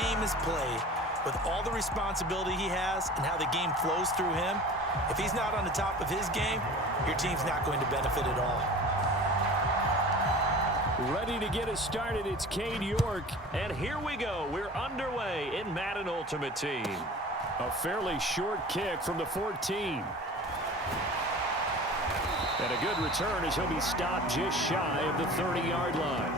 game is played, with all the responsibility he has and how the game flows through him, if he's not on the top of his game, your team's not going to benefit at all. Ready to get us started, it's Cade York. And here we go. We're underway in Madden Ultimate Team. A fairly short kick from the 14. And a good return as he'll be stopped just shy of the 30-yard line.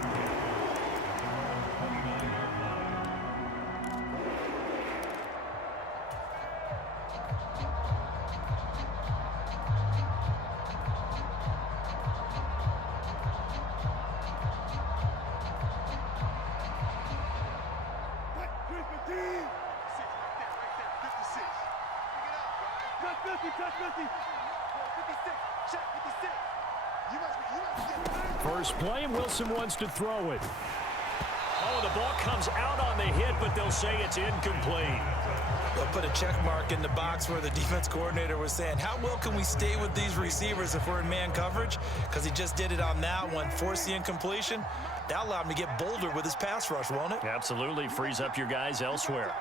First play, and Wilson wants to throw it. Oh, the ball comes out on the hit, but they'll say it's incomplete. They'll put a check mark in the box where the defense coordinator was saying, how well can we stay with these receivers if we're in man coverage? Because he just did it on that one, forced the incompletion. That allowed him to get bolder with his pass rush, won't it? Absolutely, frees up your guys elsewhere.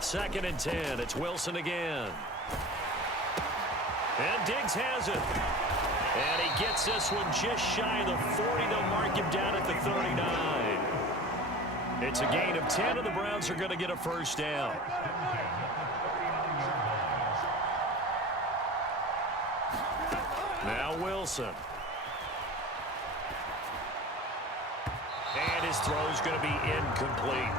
Second and 10. It's Wilson again. And Diggs has it. And he gets this one just shy of the 40. They'll mark him down at the 39. It's a gain of 10, and the Browns are going to get a first down. Now Wilson. And his throw is going to be incomplete.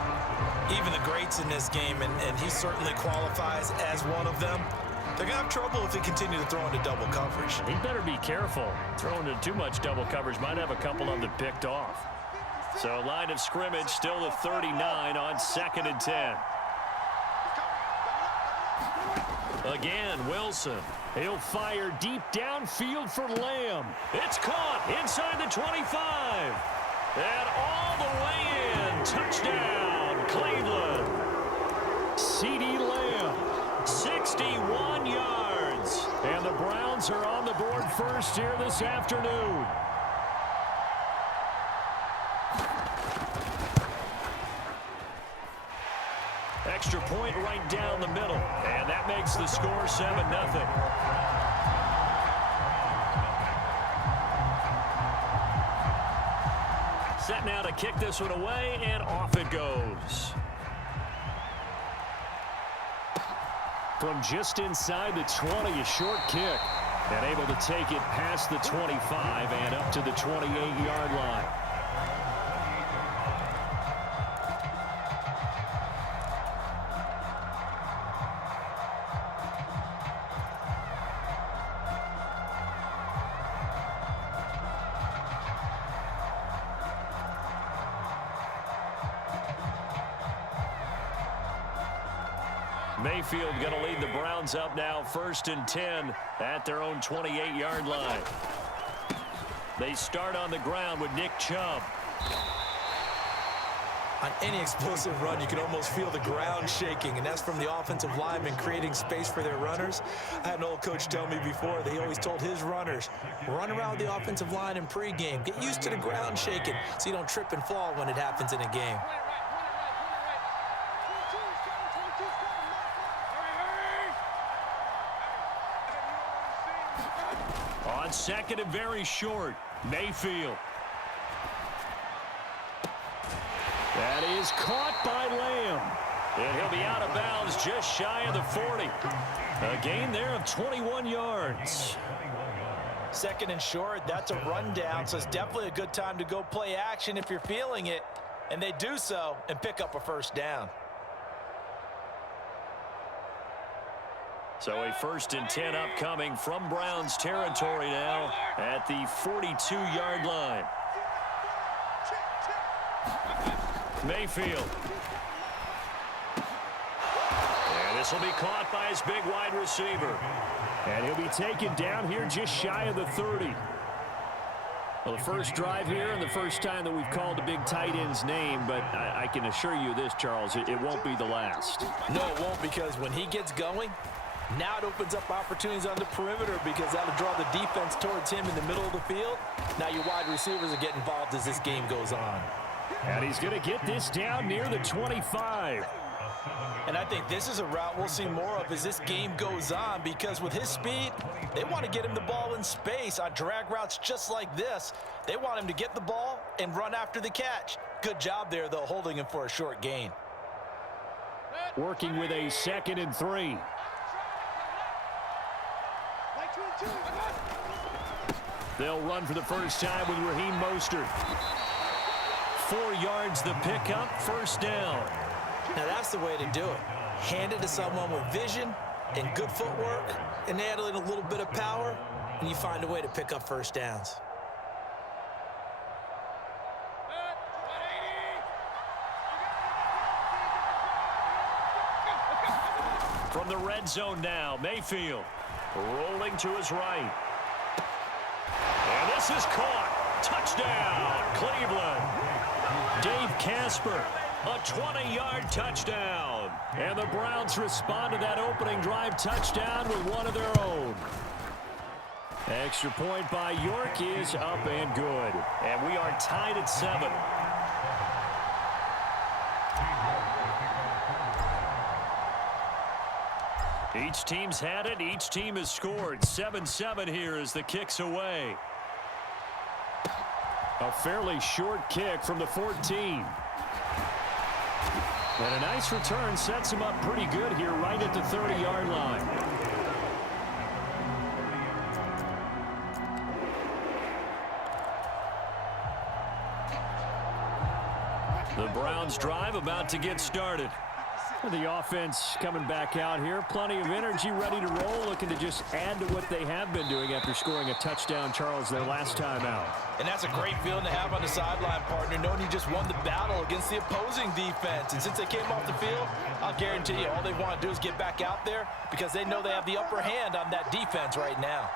Even the greats in this game, and he certainly qualifies as one of them, they're going to have trouble if they continue to throw into double coverage. He better be careful. Throwing into too much double coverage might have a couple of them picked off. So line of scrimmage still the 39 on second and 10. Again, Wilson. He'll fire deep downfield for Lamb. It's caught inside the 25. And all the way in. Touchdown, Cleveland. CeeDee Lamb, 61 yards. And the Browns are on the board first here this afternoon. Extra point right down the middle. And that makes the score 7-0. Set now to kick this one away, and off it goes. From just inside the 20, a short kick. And able to take it past the 25 and up to the 28-yard line. Mayfield going to lead the Browns up now, 1st and 10 at their own 28-yard line. They start on the ground with Nick Chubb. On any explosive run, you can almost feel the ground shaking, and that's from the offensive linemen creating space for their runners. I had an old coach tell me before, they always told his runners, run around the offensive line in pregame. Get used to the ground shaking so you don't trip and fall when it happens in a game. On second and very short, Mayfield. That is caught by Lamb. And he'll be out of bounds just shy of the 40. A gain there of 21 yards. Second and short, that's a rundown, so it's definitely a good time to go play action if you're feeling it. And they do so and pick up a first down. So a 1st and 10 upcoming from Browns territory now at the 42-yard line. Mayfield. And this will be caught by his big wide receiver. And he'll be taken down here just shy of the 30. Well, the first drive here and the first time that we've called the big tight end's name, but I can assure you this, Charles, it won't be the last. No, it won't, because when he gets going, now it opens up opportunities on the perimeter because that'll draw the defense towards him in the middle of the field. Now your wide receivers are getting involved as this game goes on. And he's going to get this down near the 25. And I think this is a route we'll see more of as this game goes on, because with his speed, they want to get him the ball in space on drag routes just like this. They want him to get the ball and run after the catch. Good job there, though, holding him for a short gain. Working with a 2nd and 3. They'll run for the first time with Raheem Mostert. 4 yards the pickup, first down. Now that's the way to do it. Hand it to someone with vision and good footwork, and add in a little bit of power, and you find a way to pick up first downs. From the red zone now, Mayfield rolling to his right. And this is caught. Touchdown, Cleveland. Dave Casper, a 20-yard touchdown. And the Browns respond to that opening drive touchdown with one of their own. Extra point by York is up and good. And we are tied at 7. Each team's had it. Each team has scored. 7-7 here as the kick's away. A fairly short kick from the 14. And a nice return sets him up pretty good here right at the 30-yard line. The Browns drive about to get started. The offense coming back out here. Plenty of energy, ready to roll, looking to just add to what they have been doing after scoring a touchdown, Charles, their last time out. And that's a great feeling to have on the sideline, partner, knowing you just won the battle against the opposing defense. And since they came off the field, I'll guarantee you all they want to do is get back out there because they know they have the upper hand on that defense right now.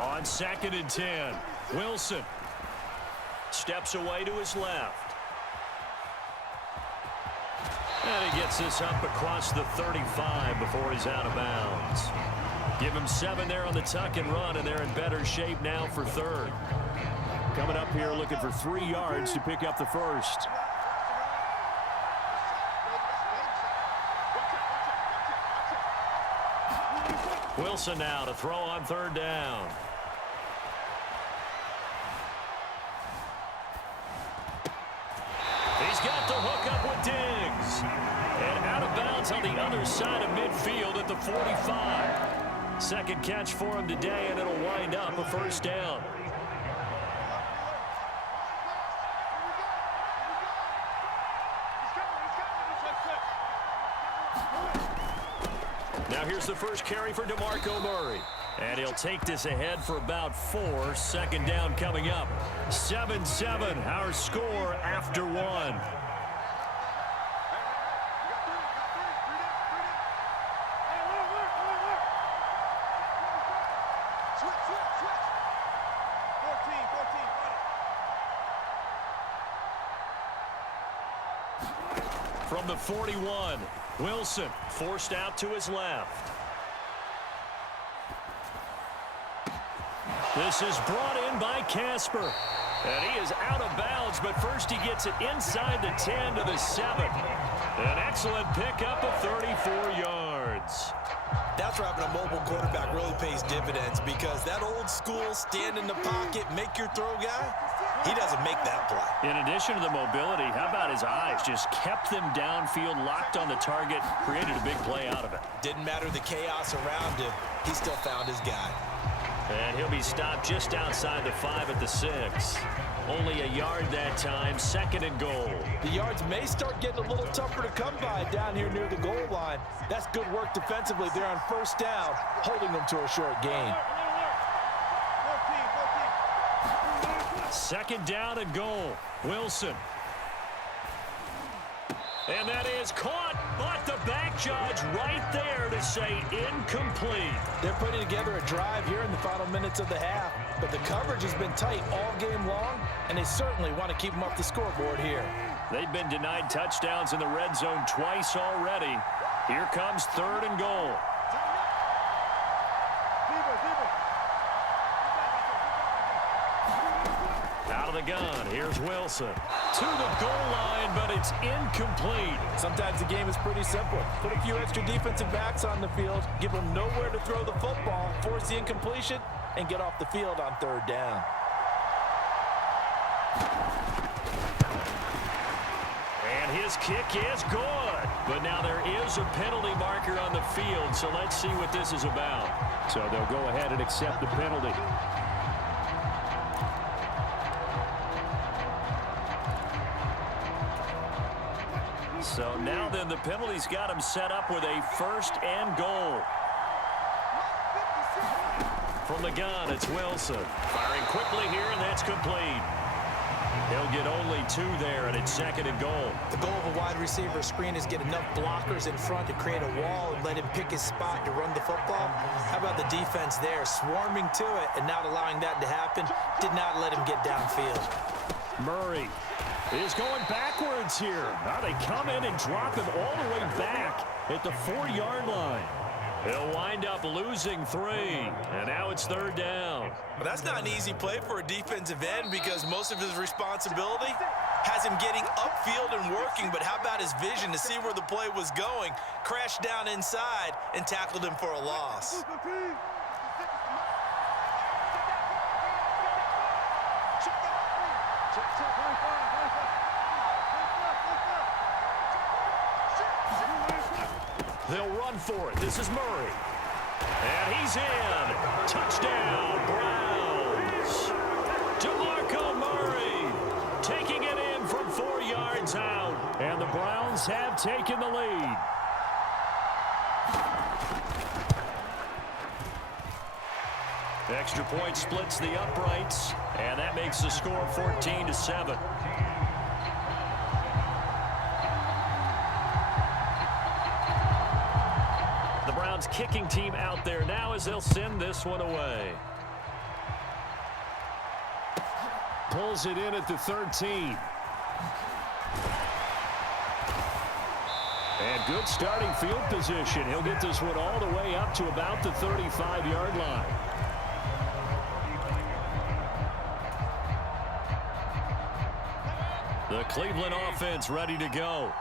On 2nd and 10, Wilson steps away to his left. And he gets this up across the 35 before he's out of bounds. Give him 7 there on the tuck and run, and they're in better shape now for 3rd. Coming up here looking for 3 yards to pick up the first. Wilson now to throw on 3rd down. He's got the hook up with Diggs. And out of bounds on the other side of midfield at the 45. Second catch for him today, and it'll wind up a first down. Now here's the first carry for DeMarco Murray. And he'll take this ahead for about 4. 2nd down coming up. 7-7, our score after 1. From the 41, Wilson forced out to his left. This is brought in by Casper. And he is out of bounds, but first he gets it inside the 10 to the 7. An excellent pickup of 34 yards. That's where having a mobile quarterback really pays dividends, because that old school stand in the pocket, make your throw guy, he doesn't make that play. In addition to the mobility, how about his eyes? Just kept them downfield, locked on the target, created a big play out of it. Didn't matter the chaos around him. He still found his guy. And he'll be stopped just outside the 5 at the 6. Only a yard that time, 2nd and goal. The yards may start getting a little tougher to come by down here near the goal line. That's good work defensively there on 1st down, holding them to a short gain. 2nd down and goal. Wilson. And that is caught, but the back judge right there to say incomplete. They're putting together a drive here in the final minutes of the half. But the coverage has been tight all game long, and they certainly want to keep them off the scoreboard here. They've been denied touchdowns in the red zone twice already. Here comes 3rd and goal. Out of the gun, here's Wilson. To the goal line, but it's incomplete. Sometimes the game is pretty simple. Put a few extra defensive backs on the field, give them nowhere to throw the football, force the incompletion, and get off the field on 3rd down. And his kick is good. But now there is a penalty marker on the field, so let's see what this is about. So they'll go ahead and accept the penalty. So now then the penalty's got him set up with a 1st and goal. From the gun, it's Wilson. Firing quickly here, and that's complete. He'll get only 2 there, and it's 2nd and goal. The goal of a wide receiver screen is get enough blockers in front to create a wall and let him pick his spot to run the football. How about the defense there, swarming to it and not allowing that to happen? Did not let him get downfield. Murray is going backwards here. Now they come in and drop him all the way back at the 4-yard line. He'll wind up losing 3, and now it's 3rd down. Well, that's not an easy play for a defensive end because most of his responsibility has him getting upfield and working, but how about his vision to see where the play was going, crashed down inside, and tackled him for a loss. They'll run for it. This is Murray. And he's in. Touchdown, Browns. DeMarco Murray taking it in from 4 yards out. And the Browns have taken the lead. Extra point splits the uprights. And that makes the score 14-7. Kicking team out there now as they'll send this one away. Pulls it in at the 13. And good starting field position. He'll get this one all the way up to about the 35-yard line. The Cleveland offense ready to go.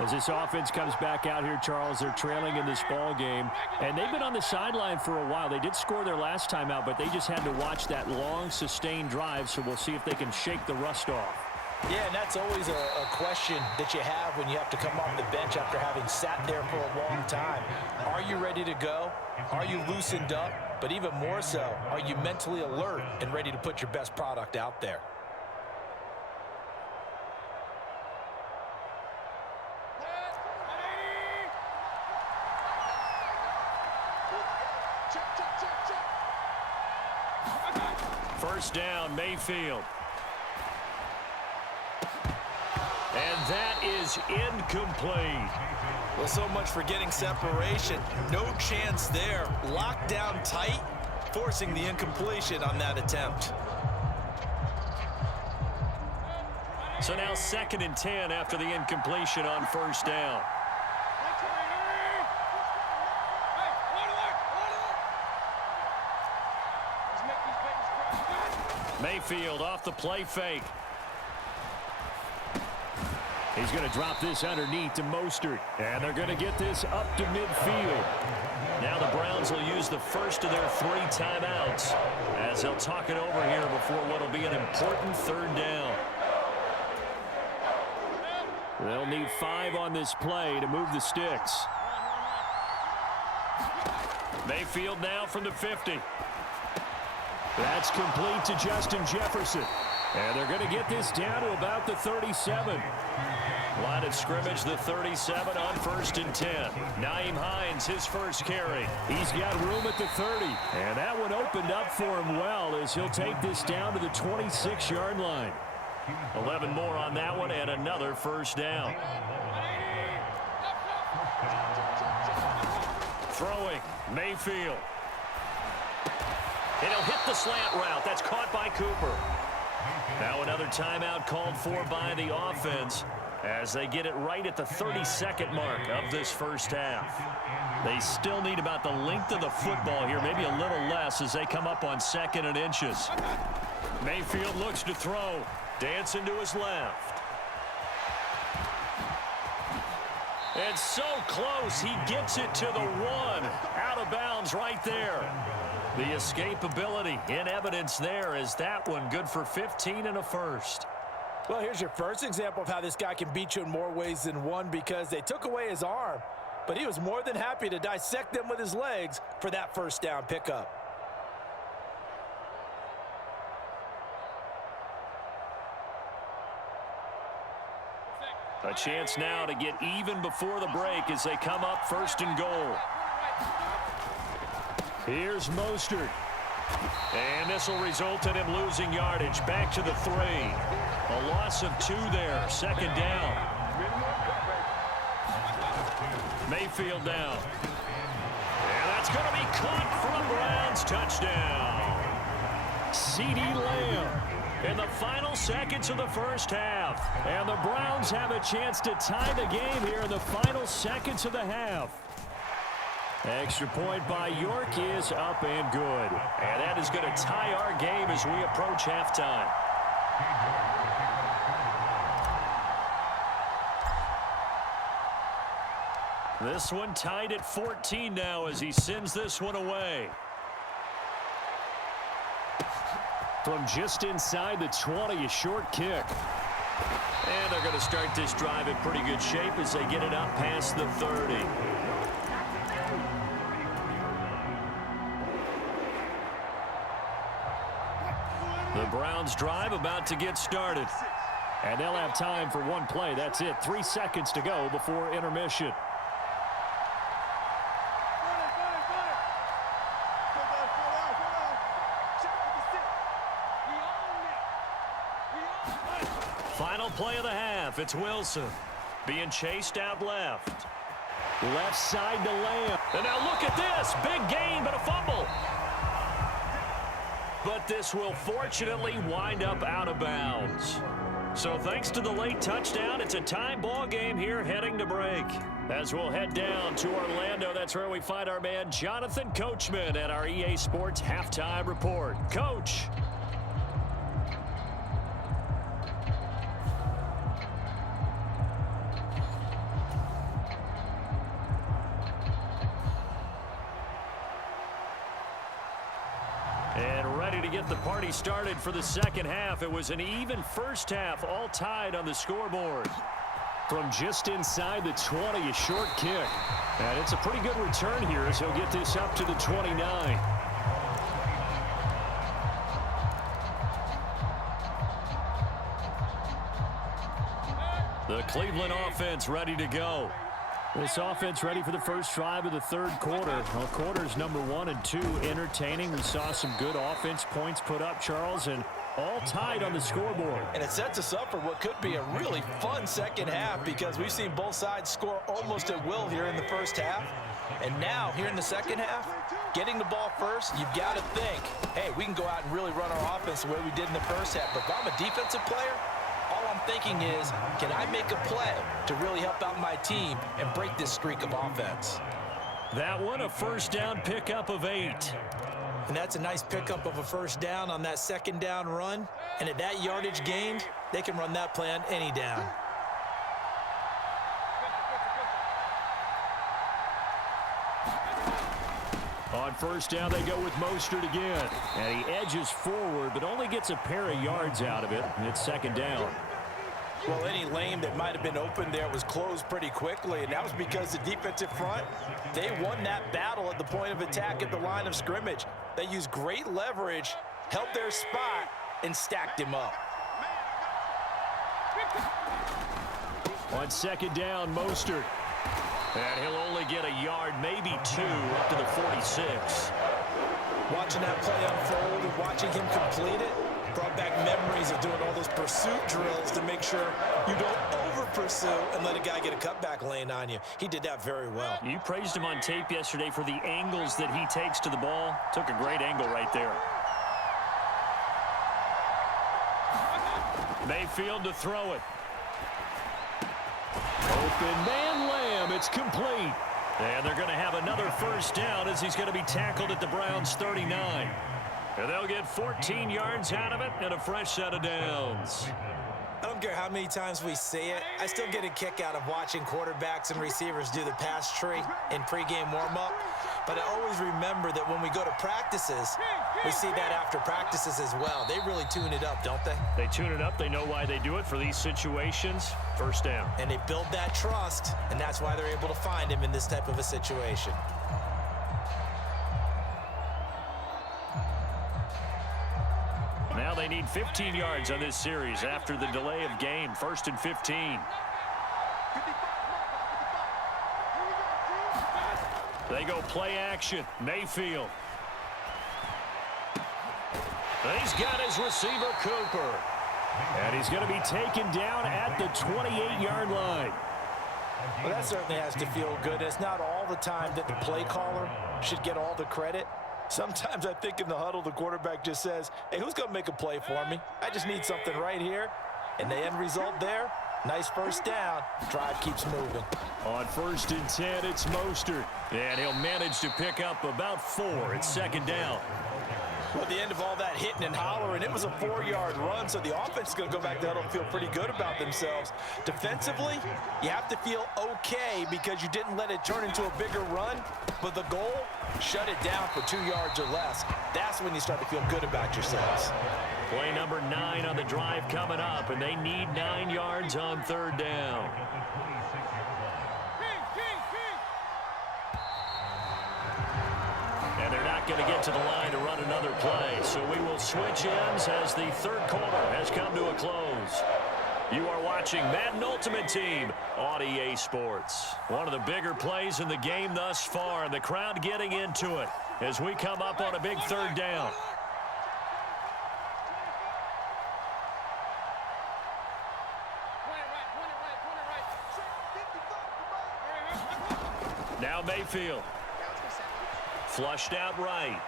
As this offense comes back out here, Charles, they're trailing in this ball game, and they've been on the sideline for a while. They did score their last time out, but they just had to watch that long, sustained drive, so we'll see if they can shake the rust off. Yeah, and that's always a question that you have when you have to come off the bench after having sat there for a long time. Are you ready to go? Are you loosened up? But even more so, are you mentally alert and ready to put your best product out there? First down, Mayfield. And that is incomplete. Well, so much for getting separation. No chance there. Locked down tight, forcing the incompletion on that attempt. So now 2nd and 10 after the incompletion on first down. Mayfield off the play fake. He's going to drop this underneath to Mostert. And they're going to get this up to midfield. Now the Browns will use the first of their 3 timeouts as they'll talk it over here before what will be an important 3rd down. They'll need 5 on this play to move the sticks. Mayfield now from the 50. That's complete to Justin Jefferson. And they're going to get this down to about the 37. Line of scrimmage, the 37 on 1st and 10. Nyheim Hines, his first carry. He's got room at the 30. And that one opened up for him well as he'll take this down to the 26-yard line. 11 more on that one and another first down. Throwing, Mayfield. And he'll hit the slant route. That's caught by Cooper. Now another timeout called for by the offense as they get it right at the 32nd mark of this first half. They still need about the length of the football here, maybe a little less as they come up on 2nd and inches. Mayfield looks to throw. Dancing to his left. And so close, he gets it to the 1. Out of bounds right there. The escapability in evidence there is that one good for 15 and a first. Well, here's your first example of how this guy can beat you in more ways than one, because they took away his arm, but he was more than happy to dissect them with his legs for that first down pickup. A chance now to get even before the break as they come up 1st and goal. Here's Mostert. And this will result in him losing yardage. Back to the 3. A loss of 2 there. 2nd down. Mayfield down. And that's going to be caught for a Browns touchdown. C.D. Lamb in the final seconds of the first half. And the Browns have a chance to tie the game here in the final seconds of the half. Extra point by York is up and good. And that is going to tie our game as we approach halftime. This one tied at 14 now as he sends this one away. From just inside the 20, a short kick. And they're going to start this drive in pretty good shape as they get it up past the 30. The Browns drive about to get started. And they'll have time for one play. That's it. 3 seconds to go before intermission. Final play of the half. It's Wilson being chased out left. Left side to Lamb. And now look at this. Big gain, but a fumble. But this will fortunately wind up out of bounds. So thanks to the late touchdown, it's a tie ball game here heading to break. As we'll head down to Orlando, that's where we find our man Jonathan Coachman at our EA Sports Halftime Report. Coach. And ready to get the party started for the second half. It was an even first half, all tied on the scoreboard. From just inside the 20, a short kick. And it's a pretty good return here as he'll get this up to the 29. The Cleveland offense ready to go. This offense ready for the first drive of the third quarter. Well, quarters number 1 and 2 entertaining. We saw some good offense points put up, Charles, and all tied on the scoreboard. And it sets us up for what could be a really fun second half, because we've seen both sides score almost at will here in the first half. And now, here in the second half, getting the ball first, you've got to think, hey, we can go out and really run our offense the way we did in the first half. But if I'm a defensive player, all I'm thinking is, can I make a play to really help out my team and break this streak of offense? That one, a first down pickup of 8. And that's a nice pickup of a first down on that second down run. And at that yardage gained, they can run that play on any down. On first down, they go with Mostert again. And he edges forward, but only gets a pair of yards out of it. And it's second down. Well, any lane that might have been open there was closed pretty quickly, and that was because the defensive front, they won that battle at the point of attack at the line of scrimmage. They used great leverage, held their spot, and stacked him up. On second down, Mostert. And he'll only get a yard, maybe 2, up to the 46. Watching that play unfold and watching him complete it brought back memories of doing all those pursuit drills to make sure you don't pursue and let a guy get a cutback lane on you. He did that very well. You praised him on tape yesterday for the angles that he takes to the ball. Took a great angle right there. Mayfield to throw it. Open man Lamb. It's complete. And they're going to have another first down as he's going to be tackled at the Browns' 39. And they'll get 14 yards out of it and a fresh set of downs. I don't care how many times we see it. I still get a kick out of watching quarterbacks and receivers do the pass tree in pregame warm-up. But I always remember that when we go to practices, we see that after practices as well. They really tune it up, don't they? They tune it up. They know why they do it for these situations. First down. And they build that trust, and that's why they're able to find him in this type of a situation. Now they need 15 yards on this series after the delay of game. 1st and 15. They go play action. Mayfield. He's got his receiver, Cooper. And he's going to be taken down at the 28-yard line. Well, that certainly has to feel good. It's not all the time that the play caller should get all the credit. Sometimes I think in the huddle, the quarterback just says, hey, who's going to make a play for me? I just need something right here. And the end result there, nice first down. Drive keeps moving. On 1st and 10, it's Mostert. And he'll manage to pick up about 4. It's 2nd down. Well, at the end of all that hitting and hollering, it was a 4-yard run, so the offense is going to go back to huddle and feel pretty good about themselves. Defensively, you have to feel okay because you didn't let it turn into a bigger run, but the goal, shut it down for 2 yards or less. That's when you start to feel good about yourselves. Play number 9 on the drive coming up, and they need 9 yards on 3rd down. And they're not going to get to the line to run another play. So we will switch ends as the 3rd quarter has come to a close. You are watching Madden Ultimate Team on EA Sports. One of the bigger plays in the game thus far, and the crowd getting into it as we come up on a big 3rd down. Now Mayfield. Flushed out right.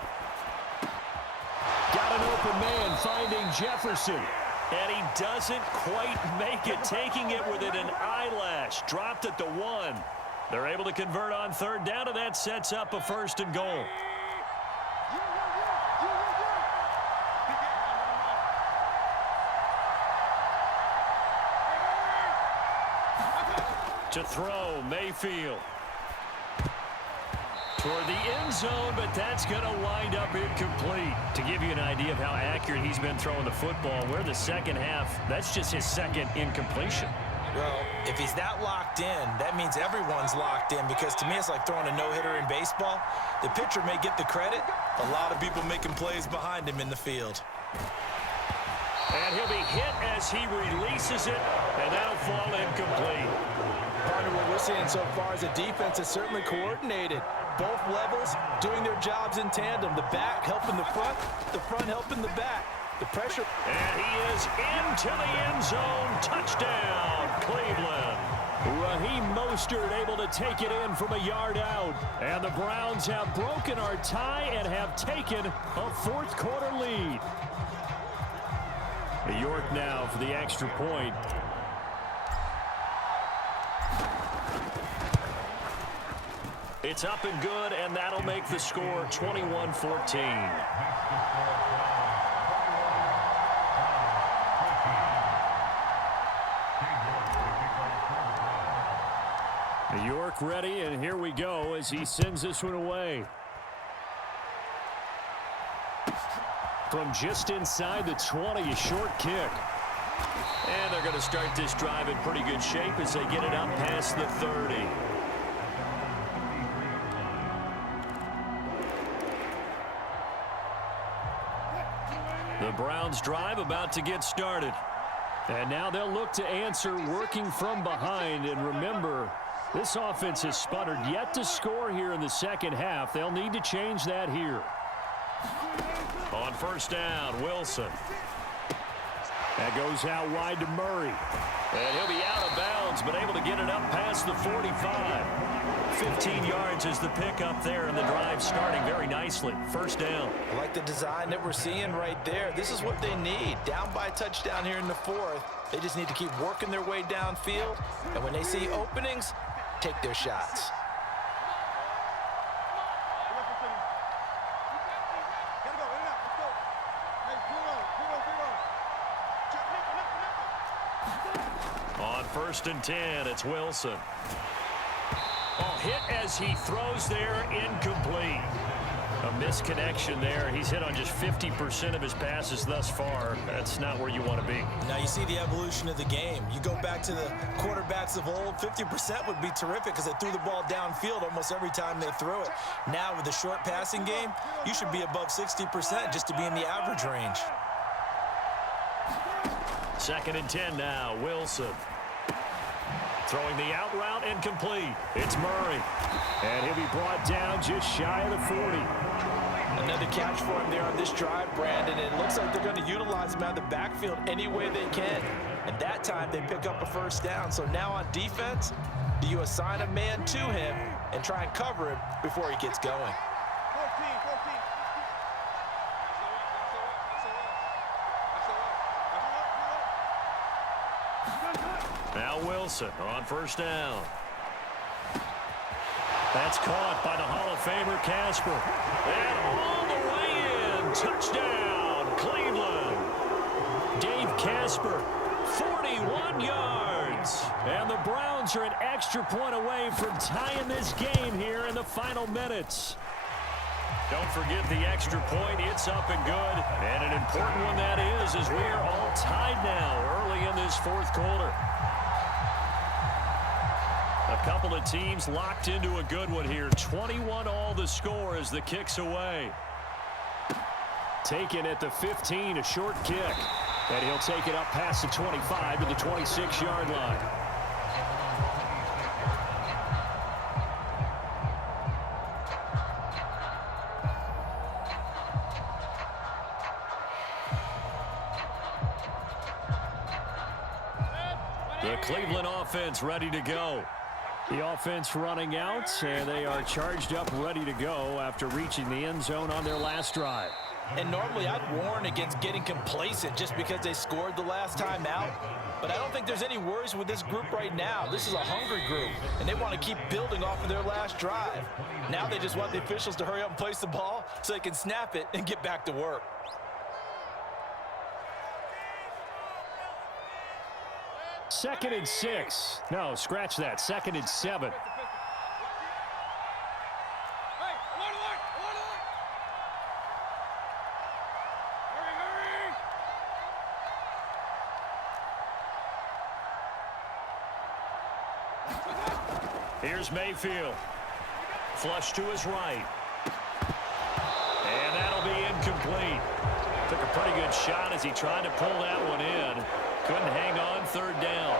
Got an open man finding Jefferson. And he doesn't quite make it, taking it within an eyelash. Dropped at the 1. They're able to convert on 3rd down, and that sets up a 1st and goal. To throw, Mayfield. Toward the end zone, but that's going to wind up incomplete. To give you an idea of how accurate he's been throwing the football, we're in the 2nd half. That's just his 2nd incompletion. Well, if he's that locked in, that means everyone's locked in, because to me it's like throwing a no-hitter in baseball. The pitcher may get the credit, a lot of people making plays behind him in the field. And he'll be hit as he releases it, and that'll fall incomplete. Partner, what we're seeing so far is a defense that's certainly coordinated. Both levels doing their jobs in tandem. The back helping the front helping the back. The pressure. And he is into the end zone. Touchdown, Cleveland. Raheem Mostert able to take it in from a yard out. And the Browns have broken our tie and have taken a 4th quarter lead. York now for the extra point. It's up and good, and that'll make the score 21-14. York ready, and here we go as he sends this one away. From just inside the 20, a short kick. And they're going to start this drive in pretty good shape as they get it up past the 30. The Browns drive about to get started. And now they'll look to answer working from behind. And remember, this offense has sputtered yet to score here in the 2nd half. They'll need to change that here. On 1st down, Wilson. That goes out wide to Murray. And he'll be out of bounds Browns, but able to get it up past the 45. 15 yards is the pickup there, and the drive starting very nicely. First down. I like the design that we're seeing right there. This is what they need. Down by a touchdown here in the fourth. They just need to keep working their way downfield, and when they see openings, take their shots. On 1st and 10, it's Wilson. Oh, hit as he throws there, incomplete. A misconnection there. He's hit on just 50% of his passes thus far. That's not where you want to be. Now you see the evolution of the game. You go back to the quarterbacks of old, 50% would be terrific because they threw the ball downfield almost every time they threw it. Now with the short passing game, you should be above 60% just to be in the average range. 2nd and 10 now, Wilson. Throwing the out route, incomplete. It's Murray. And he'll be brought down just shy of the 40. Another catch for him there on this drive, Brandon. It looks like they're going to utilize him out of the backfield any way they can. And that time they pick up a first down. So now on defense, do you assign a man to him and try and cover him before he gets going? Now Wilson on 1st down. That's caught by the Hall of Famer Casper. And all the way in. Touchdown, Cleveland. Dave Casper, 41 yards. And the Browns are an extra point away from tying this game here in the final minutes. Don't forget the extra point. It's up and good. And an important one that is, as we are all tied now early in this fourth quarter. A couple of teams locked into a good one here. 21 all the score as the kick's away. Taken at the 15, a short kick. And he'll take it up past the 25 to the 26-yard line. The Cleveland offense ready to go. The offense running out, and they are charged up, ready to go after reaching the end zone on their last drive. And normally I'd warn against getting complacent just because they scored the last time out. But I don't think there's any worries with this group right now. This is a hungry group, and they want to keep building off of their last drive. Now they just want the officials to hurry up and place the ball so they can snap it and get back to work. Second and 6. No, scratch that. 2nd and 7. Here's Mayfield. Flush to his right. And that'll be incomplete. Took a pretty good shot as he tried to pull that one in. Couldn't hang on. 3rd down.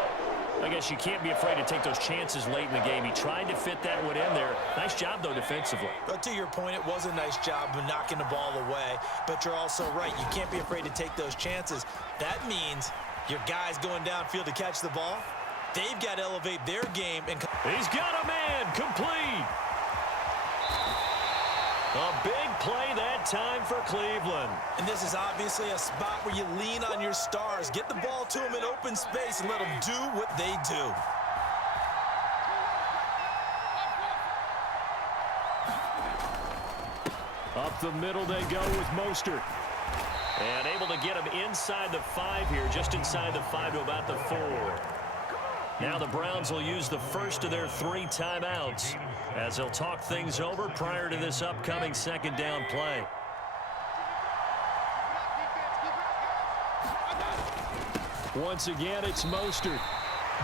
I guess you can't be afraid to take those chances late in the game. He tried to fit that one in there. Nice job, though, defensively. But to your point, it was a nice job of knocking the ball away. But you're also right. You can't be afraid to take those chances. That means your guys going downfield to catch the ball, they've got to elevate their game. And he's got a man. Complete. A big play that time for Cleveland. And this is obviously a spot where you lean on your stars. Get the ball to them in open space and let them do what they do. Up the middle they go with Mostert. And able to get him inside the 5 here, just inside the 5 to about the 4. Now the Browns will use the first of their 3 timeouts as they'll talk things over prior to this upcoming 2nd down play. Once again, it's Mostert.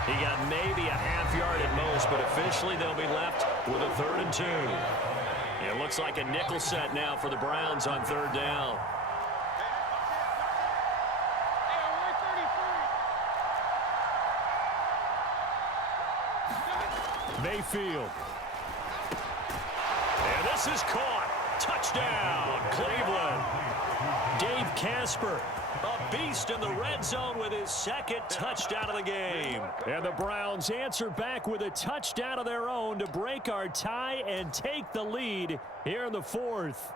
He got maybe a half yard at most, but officially they'll be left with a 3rd and 2. It looks like a nickel set now for the Browns on 3rd down. Mayfield. And this is caught. Touchdown, Cleveland. Dave Casper, a beast in the red zone with his second touchdown of the game. And the Browns answer back with a touchdown of their own to break our tie and take the lead here in the fourth.